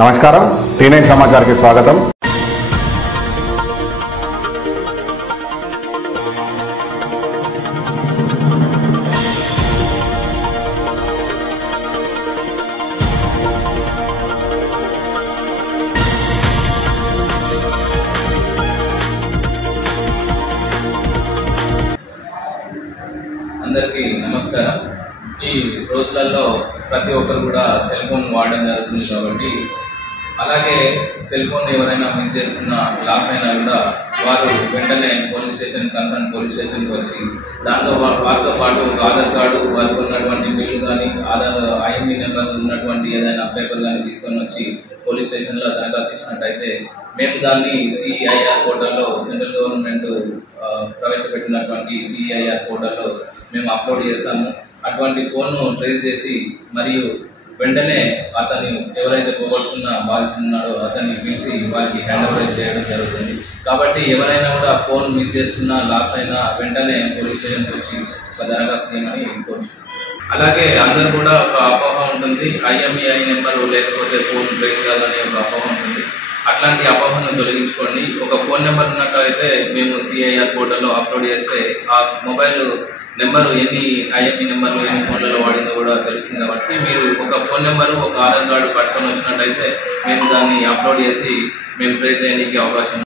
నమస్కారం, T9 సమాచార్కి స్వాగతం. అందరికీ నమస్కారం. ఈ రోజులలో ప్రతి ఒక్కరు కూడా సెల్ ఫోన్ వాడడం జరుగుతుంది కాబట్టి, అలాగే సెల్ ఫోన్ ఎవరైనా మిస్ చేసుకున్న లాస్ అయినా కూడా వారు వెంటనే కన్సర్న్ పోలీస్ స్టేషన్కి వచ్చి వారితో పాటు ఆధార్ కార్డు, వారికి ఉన్నటువంటి బిల్లు కానీ, ఆధార్ IMEI నెంబర్ ఉన్నటువంటి ఏదైనా పేపర్ కానీ తీసుకొని వచ్చి పోలీస్ స్టేషన్లో దరఖాస్తు ఇచ్చినట్టయితే మేము దాన్ని CEIR పోర్టల్లో, సెంట్రల్ గవర్నమెంట్ ప్రవేశపెట్టినటువంటి CEIR పోర్టల్లో మేము అప్లోడ్ చేస్తాము. అటువంటి ఫోన్ను ట్రేస్ చేసి మరియు వెంటనే అతను ఎవరైతే పోగొట్టుకున్న బాధితుడు ఉన్నాడో అతన్ని పిలిచి వారికి హ్యాండ్ ఓవర్ చేయడం జరుగుతుంది. కాబట్టి ఎవరైనా కూడా ఫోన్ మిస్ చేసుకున్నా, లాస్ అయినా వెంటనే పోలీస్ స్టేషన్కి వచ్చి ఒక దరఖాస్తు చేయమని కోరుతున్నాను. అలాగే అందరూ కూడా ఒక అపోహ ఉంటుంది, IMEI నెంబరు లేకపోతే ఫోన్ ట్రేస్ కాదనే ఒక అపోహ ఉంటుంది. అట్లాంటి అపోహను తొలగించుకోండి. ఒక ఫోన్ నెంబర్ ఉన్నట్టయితే మేము CEIR పోర్టల్లో అప్లోడ్ చేస్తే ఆ మొబైల్ నెంబరు ఎన్ని IMEI నెంబర్లు ఎన్ని ఫోన్లలో వాడిందో కూడా తెలుస్తుంది. కాబట్టి మీరు ఒక ఫోన్ నెంబరు, ఒక ఆధార్ కార్డు పట్టుకొని వచ్చినట్టయితే మేము దాన్ని అప్లోడ్ చేసి మేము ట్రేస్ చేయడానికి అవకాశం